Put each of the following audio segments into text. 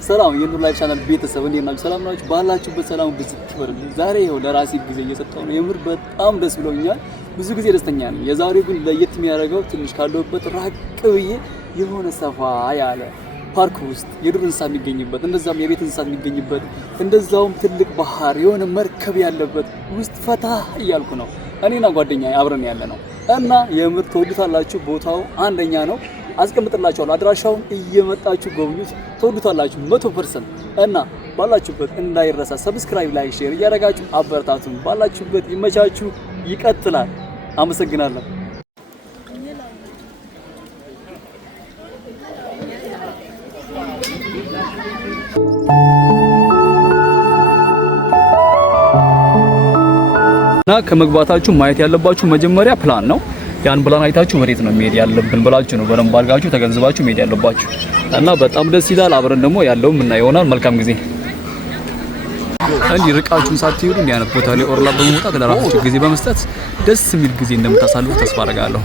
ሰላም የኑር ላይፍ ቻናል ቤተሰብ እንዴት ናችሁ? ሰላም ናችሁ? ባላችሁበት ሰላም ብዝት ይበርልኝ። ዛሬ ይኸው ለራሴ ጊዜ እየሰጠሁ ነው። የምር በጣም ደስ ብሎኛል። ብዙ ጊዜ ደስተኛ ነኝ። የዛሬው ግን ለየት የሚያደርገው ትንሽ ካለሁበት ራቅ ብዬ የሆነ ሰፋ ያለ ፓርክ ውስጥ የዱር እንስሳ የሚገኝበት እንደዛም የቤት እንስሳት የሚገኝበት እንደዛውም ትልቅ ባህር የሆነ መርከብ ያለበት ውስጥ ፈታ እያልኩ ነው። እኔና ጓደኛዬ አብረን ያለ ነው እና የምር ትወዱታላችሁ። ቦታው አንደኛ ነው። አስቀምጥላችኋለሁ አድራሻውን እየመጣችሁ ጎብኙት። ትወዱታላችሁ 100% እና ባላችሁበት እንዳይረሳ ሰብስክራይብ፣ ላይክ፣ ሼር እያደረጋችሁ አበረታቱን። ባላችሁበት ይመቻችሁ። ይቀጥላል። አመሰግናለሁ። እና ከመግባታችሁ ማየት ያለባችሁ መጀመሪያ ፕላን ነው። ያን ፕላን አይታችሁ ወዴት ነው መሄድ ያለብን ብላችሁ ነው በደንብ አድርጋችሁ ተገንዝባችሁ መሄድ ያለባችሁ እና በጣም ደስ ይላል። አብረን ደግሞ ያለው ምን ይሆናል። መልካም ጊዜ። እንዲህ ርቃችሁን ሳትሄዱ እንዲህ አይነት ቦታ ላይ ኦርላ በመውጣት ለራሳችሁ ጊዜ በመስጠት ደስ የሚል ጊዜ እንደምታሳልፉ ተስፋ አደርጋለሁ።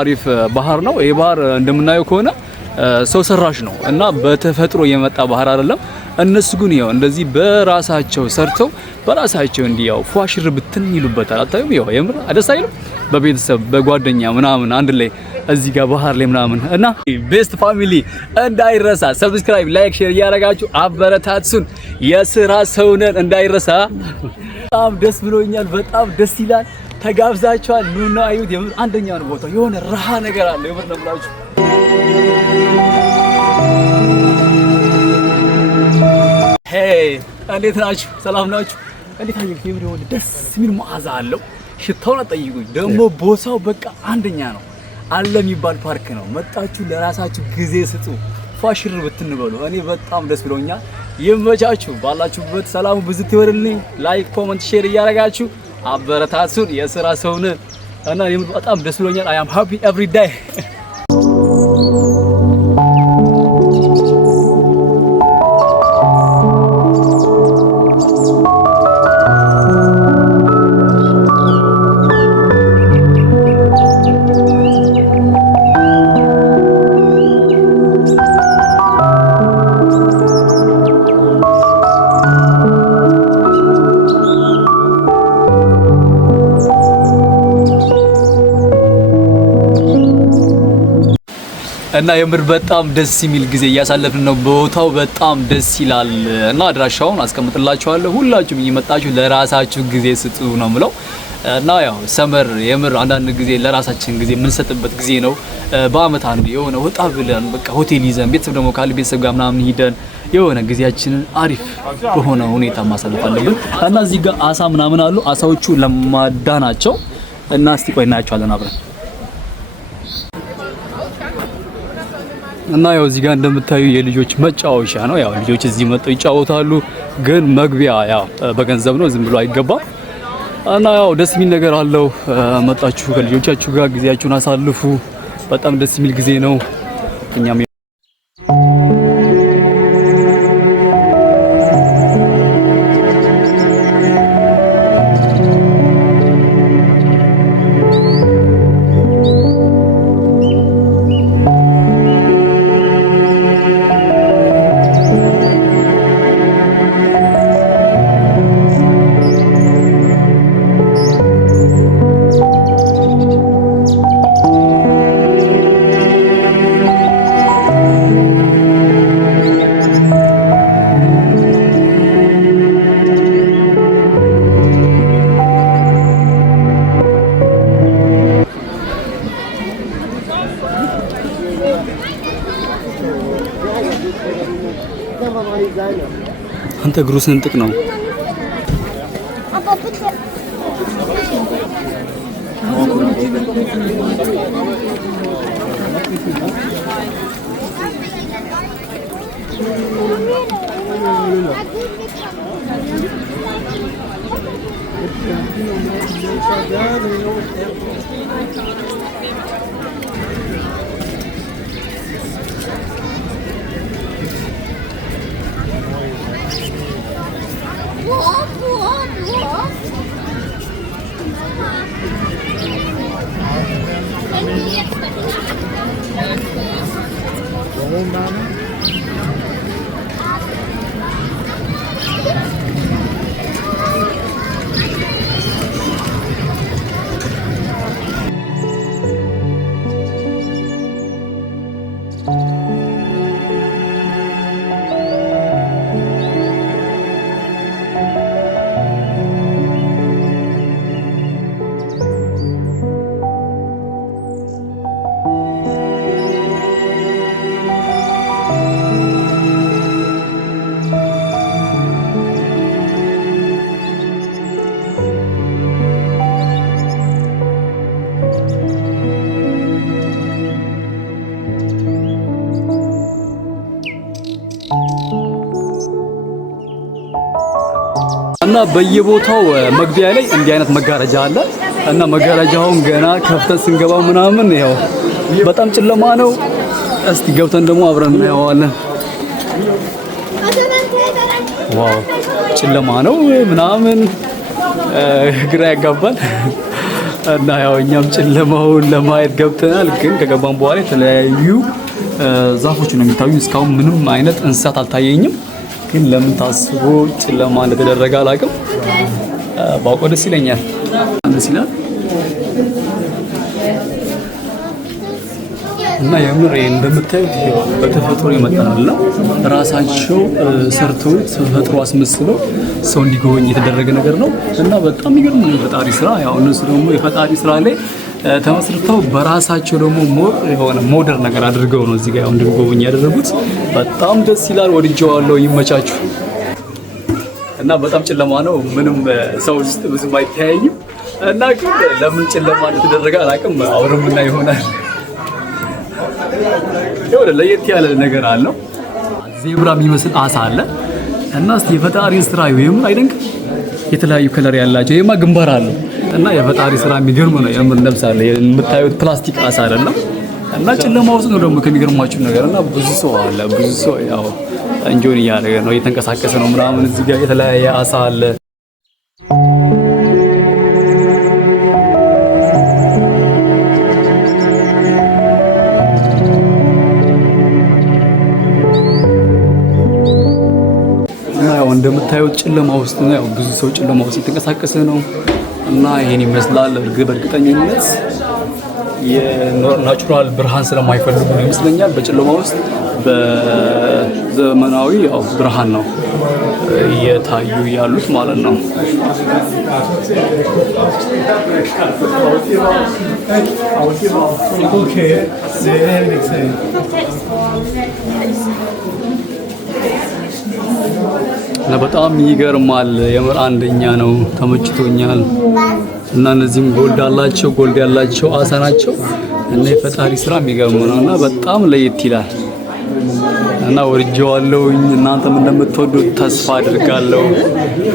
አሪፍ ባህር ነው። ይሄ ባህር እንደምናየው ከሆነ ሰው ሰራሽ ነው እና በተፈጥሮ የመጣ ባህር አይደለም። እነሱ ግን ያው እንደዚህ በራሳቸው ሰርተው በራሳቸው እንዲያው ፏሽር ብትን ይሉበታል። አታዩም? ያው የምር ደስ አይልም? በቤተሰብ በጓደኛ ምናምን አንድ ላይ እዚህ ጋር ባህር ላይ ምናምን እና ቤስት ፋሚሊ እንዳይረሳ ሰብስክራይብ፣ ላይክ፣ ሼር እያደረጋችሁ አበረታቱን። የስራ ሰው ነን እንዳይረሳ። በጣም ደስ ብሎኛል። በጣም ደስ ይላል። ተጋብዛችኋል። ኑና አዩት። የምር አንደኛ ነው ቦታው። የሆነ ረሃ ነገር አለ። የምር ነው ብላችሁ ሄይ እንዴት ናችሁ? ሰላም ናችሁ? እንዴት አያችሁ? የምር የሆነ ደስ የሚል መዓዛ አለው። ሽታውን አጠይቁኝ። ደግሞ ቦታው በቃ አንደኛ ነው አለ የሚባል ፓርክ ነው። መጣችሁ ለራሳችሁ ጊዜ ስጡ። ፋሽር ብትንበሉ። እኔ በጣም ደስ ብሎኛል። ይመቻችሁ። ባላችሁበት ሰላሙ ብዝት ይወርልኝ። ላይክ፣ ኮሜንት፣ ሼር እያደረጋችሁ አበረታቱን። የሥራ ሰው ነን እና በጣም ደስ ብሎኛል። አይ አም ሃፒ ኤቭሪ ዴይ። እና የምር በጣም ደስ የሚል ጊዜ እያሳለፍን ነው። ቦታው በጣም ደስ ይላል እና አድራሻውን አስቀምጥላችኋለሁ። ሁላችሁም እየመጣችሁ ለራሳችሁ ጊዜ ስጡ ነው የምለው። እና ያው ሰመር የምር አንዳንድ ጊዜ ለራሳችን ጊዜ የምንሰጥበት ጊዜ ነው። በአመት አንድ የሆነ ወጣ ብለን በቃ ሆቴል ይዘን ቤተሰብ ደግሞ ካለ ቤተሰብ ጋር ምናምን ሂደን የሆነ ጊዜያችንን አሪፍ በሆነ ሁኔታ ማሳለፍ አለብን። እና እዚህ ጋር አሳ ምናምን አሉ። አሳዎቹ ለማዳ ናቸው እና እስቲ ቆይ እናያቸዋለን አብረን። እና ያው እዚህ ጋር እንደምታዩ የልጆች መጫወቻ ነው። ያው ልጆች እዚህ መጥተው ይጫወታሉ፣ ግን መግቢያ ያው በገንዘብ ነው፣ ዝም ብሎ አይገባም። እና ያው ደስ የሚል ነገር አለው። መጣችሁ ከልጆቻችሁ ጋር ጊዜያችሁን አሳልፉ። በጣም ደስ የሚል ጊዜ ነው። እኛም አንተ እግሩ ስንጥቅ ነው። እና በየቦታው መግቢያ ላይ እንዲህ አይነት መጋረጃ አለ እና መጋረጃውን ገና ከፍተን ስንገባ ምናምን ያው በጣም ጨለማ ነው። እስቲ ገብተን ደግሞ አብረን እናየዋለን። ዋው ጨለማ ነው ምናምን ግራ ያጋባል። እና ያው እኛም ጨለማውን ለማየት ገብተናል። ግን ከገባን በኋላ የተለያዩ ዛፎች ነው የሚታዩ። እስካሁን ምንም አይነት እንስሳት አልታየኝም። ግን ለምን ታስቦ ጨለማ እንደተደረገ አላውቅም። ባውቀው ደስ ይለኛል። ደስ ይላል እና የምር እንደምታዩት በተፈጥሮ የመጣነውና ራሳቸው ሰርተው ተፈጥሮ አስመስለው ሰው እንዲጎበኝ የተደረገ ነገር ነው እና በጣም ይገርም ነው የፈጣሪ ስራ። ያው እነሱ ደግሞ የፈጣሪ ስራ ላይ ተመስርተው በራሳቸው ደግሞ የሆነ ሞደርን ነገር አድርገው ነው እዚህ ጋር ያው እንድንጎበኝ ያደረጉት። በጣም ደስ ይላል። ወድጄዋለሁ። ይመቻችሁ። እና በጣም ጨለማ ነው። ምንም ሰው ውስጥ ብዙም አይተያይም እና ግን ለምን ጨለማ እንደተደረገ አላውቅም። አብረን እና ይሆናል ይኸው ለየት ያለ ነገር አለው። ዜብራ የሚመስል አሳ አለ እና እስቲ የፈጣሪን ስራ የምር አይደንቅም? የተለያዩ ከለር ያላቸው የማ ግንባር አለው እና የፈጣሪ ስራ የሚገርም ነው። የምር ለምሳሌ የምታዩት ፕላስቲክ አሳ አይደለም እና ጨለማ ውስጥ ነው ደግሞ ከሚገርማችሁ ነገር እና ብዙ ሰው አለ። ብዙ ሰው ያው እንጆይ እያደረገ ነው፣ እየተንቀሳቀሰ ነው ምናምን። እዚህ ጋር የተለያየ አሳ አለ። እንደምታዩት ጨለማ ውስጥ ነው። ያው ብዙ ሰው ጨለማ ውስጥ እየተንቀሳቀሰ ነው እና ይሄን ይመስላል። በእርግጠኝነት የናቹራል ብርሃን ስለማይፈልጉ ነው ይመስለኛል። በጨለማ ውስጥ በዘመናዊ ያው ብርሃን ነው እየታዩ ያሉት ማለት ነው። እና በጣም ይገርማል። የምር አንደኛ ነው፣ ተመችቶኛል። እና እነዚህም ጎልድ ያላቸው አሳ ናቸው እና የፈጣሪ ስራ የሚገርም ነው እና በጣም ለየት ይላል እና ወድጄዋለሁኝ። እናንተም እንደምትወዱት ተስፋ አድርጋለሁ።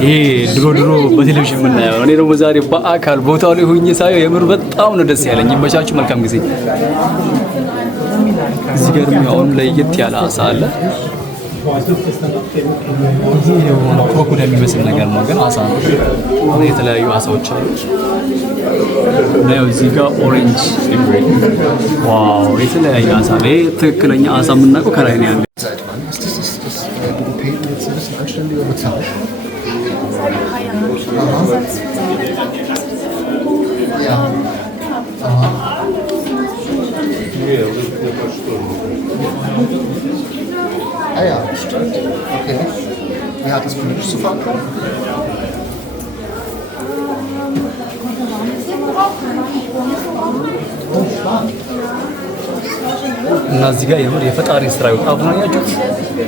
ይሄ ድሮ በቴሌቪዥን የምናየው እኔ ደግሞ ዛሬ በአካል ቦታው ላይ ሆኜ ሳየው የምር በጣም ነው ደስ ያለኝ። ይመቻችሁ። መልካም ጊዜ። እዚህ ጋር አሁን ለየት ያለ አሳ አለ። ይሄ የሆነ ክሮኮዳይል የሚመስል ነገር ነው ግን አሳ ነው። የተለያዩ አሳዎች አሉ። ነው እዚህ ጋር ኦሬንጅ ዋው! የተለያየ አሳ ነው። ይሄ ትክክለኛ አሳ የምናውቀው ከላይ ነው ያለው። Ah ja, stimmt. Okay. Wer hat das benutzt zu fahren? እና እዚህ ጋር የፈጣሪ ስራ ይወጣው ነው ያያችሁት።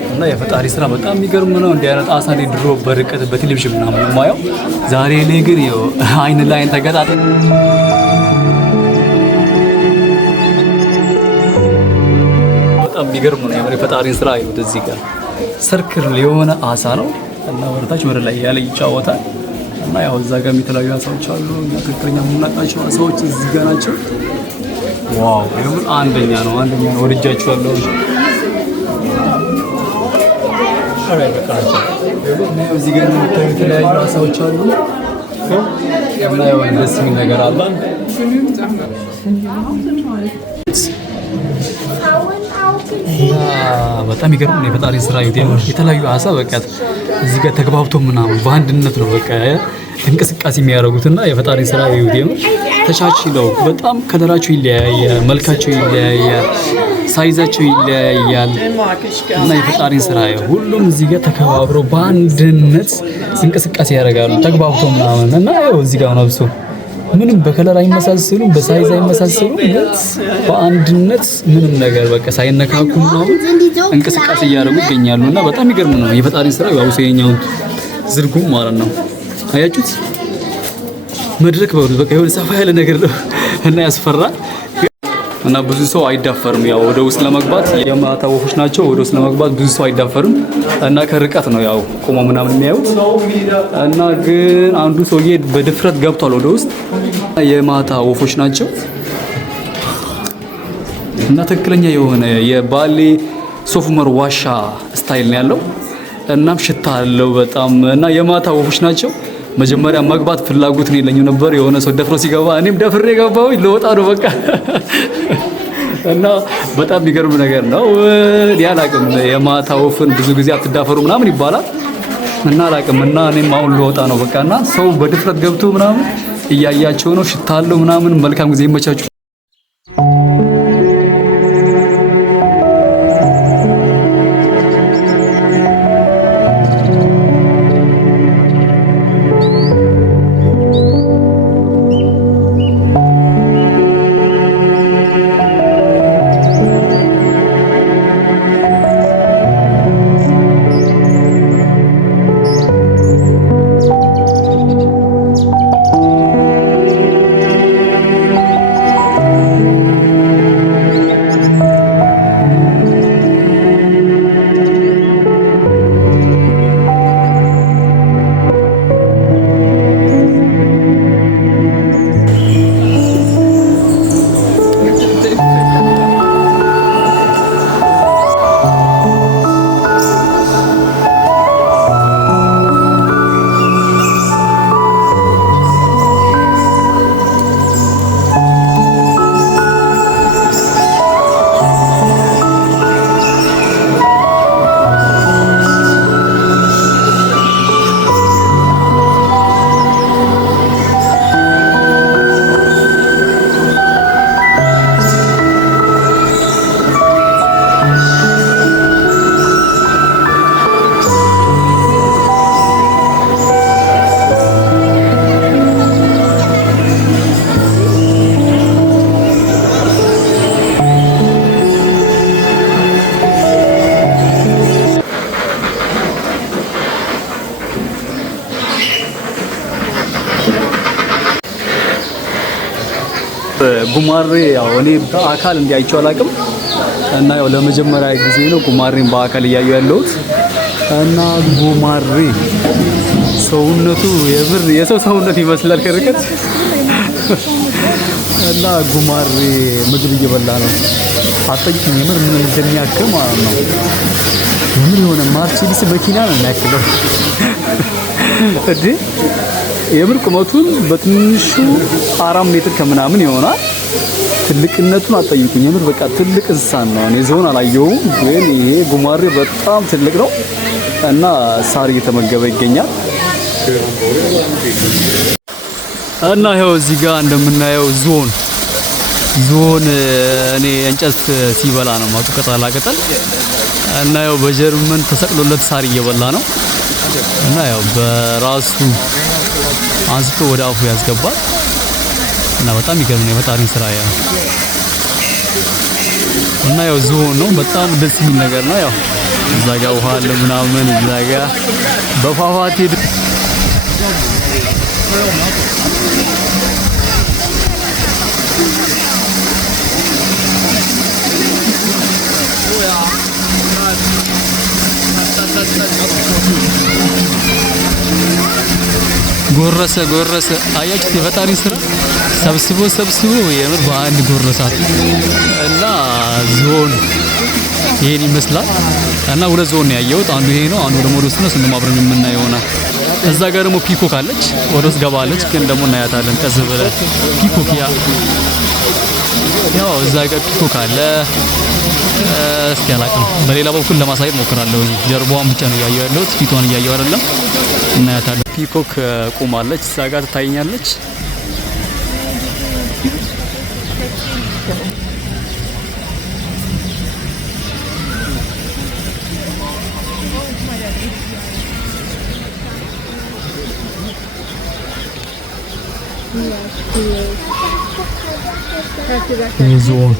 እና የፈጣሪ ስራ በጣም የሚገርም ነው። እንዲህ አይነት አሳ ላይ ድሮ በርቀት በቴሌቪዥን ምናምን የማየው ዛሬ ላይ ግን ያው አይን ላይ ተገጣጣ የሚገርም ነው። የፈጣሪን ስራ ይወት እዚህ ጋር ሰርክል የሆነ አሳ ነው እና ወርታች ወደ ላይ ያለ ይጫወታል እና ያው እዛ ጋር የተለያዩ አሳዎች አሉ። እና ትክክለኛ የምናውቃቸው አሳዎች እዚህ ጋር ናቸው። ዋው! ይሁን አንደኛ ነው ወድጃቸዋለሁ። አይ በቃ እዚህ ጋር የተለያዩ አሳዎች አሉ። እና ያው ደስ የሚል ነገር አለ። በጣም ይገርም ነው የፈጣሪ ስራ ይሁን የተለያዩ አሳ በቃ እዚህ ጋር ተግባብቶ ምናምን በአንድነት ነው በቃ እንቅስቃሴ የሚያደርጉትና የፈጣሪ ስራ ይሁን ተቻችለው በጣም ከለራቸው ይለያያል፣ መልካቸው ይለያያል፣ ሳይዛቸው ይለያያል እና የፈጣሪን ስራ ሁሉም እዚህ ጋር ተከባብረው በአንድነት እንቅስቃሴ ያደርጋሉ ተግባብቶ ምናምን እና ያው እዚህ ጋር ነብሶ ምንም በከለር አይመሳሰሉም፣ በሳይዝ አይመሳሰሉም፣ ግን በአንድነት ምንም ነገር በቃ ሳይነካኩ ምናምን እንቅስቃሴ እያደረጉ ይገኛሉ እና በጣም ይገርም ነው የፈጣሪን ስራ ያው ሰየኛው ዝርጉም ማለት ነው። አያችሁት መድረክ በሩት በቃ የሆነ ሰፋ ያለ ነገር ነው እና ያስፈራል እና ብዙ ሰው አይዳፈርም። ያው ወደ ውስጥ ለመግባት የማታ ወፎች ናቸው። ወደ ውስጥ ለመግባት ብዙ ሰው አይዳፈርም እና ከርቀት ነው ያው ቆሞ ምናምን የሚያዩት እና ግን አንዱ ሰውዬ በድፍረት ገብቷል ወደ ውስጥ። የማታ ወፎች ናቸው እና ትክክለኛ የሆነ የባሌ ሶፍ ዑመር ዋሻ ስታይል ነው ያለው። እናም ሽታ አለው በጣም እና የማታ ወፎች ናቸው። መጀመሪያ መግባት ፍላጎት ነው የለኝም ነበር። የሆነ ሰው ደፍሮ ሲገባ እኔም ደፍሬ ገባሁ ለወጣ ነው በቃ እና በጣም የሚገርም ነገር ነው። ያላቅም የማታ ወፍን ብዙ ጊዜ አትዳፈሩ ምናምን ይባላል እና አላቅም እና እኔም አሁን ልወጣ ነው በቃ እና ሰው በድፍረት ገብቶ ምናምን እያያቸው ነው። ሽታ አለው ምናምን። መልካም ጊዜ ይመቻችሁ። ጉማሬ ያው እኔ በአካል እንዲያይቸው አላውቅም እና ያው ለመጀመሪያ ጊዜ ነው ጉማሬን በአካል እያየሁ ያለሁት እና ጉማሬ ሰውነቱ የብር የሰው ሰውነት ይመስላል ከርቀት እና ጉማሬ ምግብ እየበላ ነው። አጠቂኝ የምር ምን እንደሚያክል ማለት ነው። የምር የሆነ ማርሴዲስ መኪና ነው የሚያክለው እዴ የምር ቁመቱን በትንሹ 4 ሜትር ከምናምን ይሆናል። ትልቅነቱን አጠይቁኝ። የምር በቃ ትልቅ እንስሳን ነው። እኔ ዝሆን አላየሁም፣ ግን ይሄ ጉማሬ በጣም ትልቅ ነው እና ሳር እየተመገበ ይገኛል። እና ይኸው እዚህ ጋር እንደምናየው ዝሆን እኔ እንጨት ሲበላ ነው ማቁ ቅጠላ ቅጠል እና ያው በጀርመን ተሰቅሎለት ሳር እየበላ ነው እና ያው በራሱ አንስቶ ወደ አፉ ያስገባል እና በጣም ይገርም ነው የፈጣሪን ስራ ያው እና ያው ዝሆን ነው። በጣም ደስ የሚል ነገር ነው። ያው እዛ ጋር ውሃ አለ ምናምን እዛ ጋር በፏፏቴ ጎረሰ አያችሁት? የፈጣሪ ስራ ሰብስቦ የምር በአንድ ጎረሳት እና ዝሆን ይሄን ይመስላል እና ሁለት ዝሆን ያየሁት አንዱ ይሄ ነው፣ አንዱ ደግሞ ወደ ውስጥ ነው። እሱን አብረን የምናየው ይሆናል። እዛ ጋር ደግሞ ፒኮክ አለች፣ ወደ ውስጥ ገባለች፣ ግን ደግሞ እናያታለን ቀስ ብለን ፒኮክ ያ ያው እዛ ጋር ፒኮክ አለ። እስቲ አላቅም በሌላ በኩል ለማሳየት ሞክራለሁ። ጀርባዋን ብቻ ነው ያያየው ያለሁት ፊቷን እያየው አይደለም። እናያታለን። ፒኮክ ቆማለች እዛ ጋር ትታየኛለች። ዞን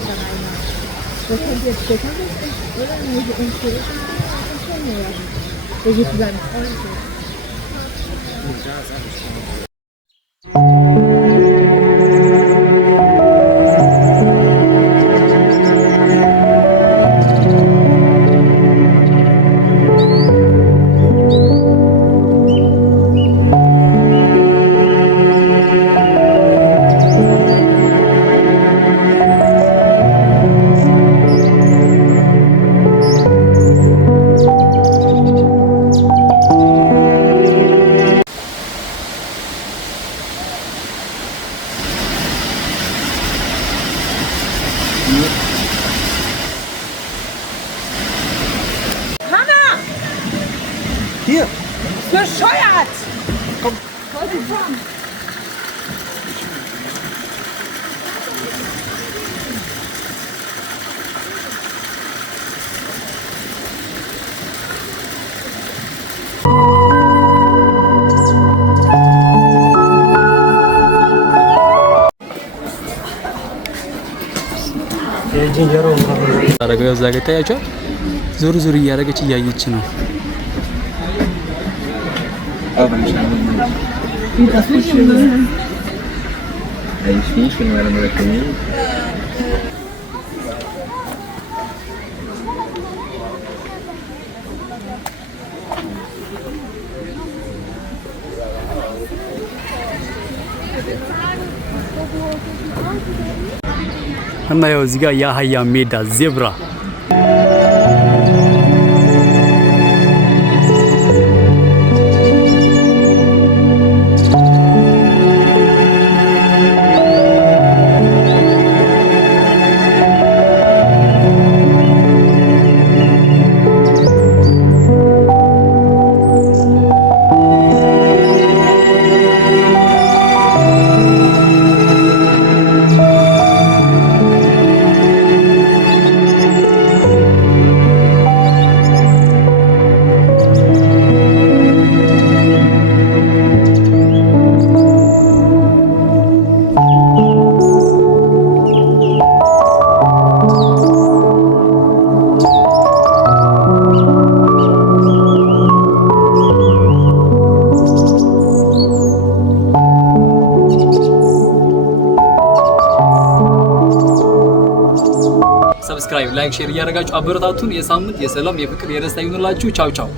Hier. Bescheuert! Komm. አረጋው እዛ ጋር ታያቸው ዞር ዞር እያደረገች እያየች ነው። እና ያው እዚህ ጋር የአህያ ሜዳ ዜብራ ሰብስክራይብ፣ ላይክ፣ ሼር እያደረጋችሁ አበረታቱን። የሳምንት የሰላም የፍቅር የደስታ ይሁንላችሁ። ቻው ቻው።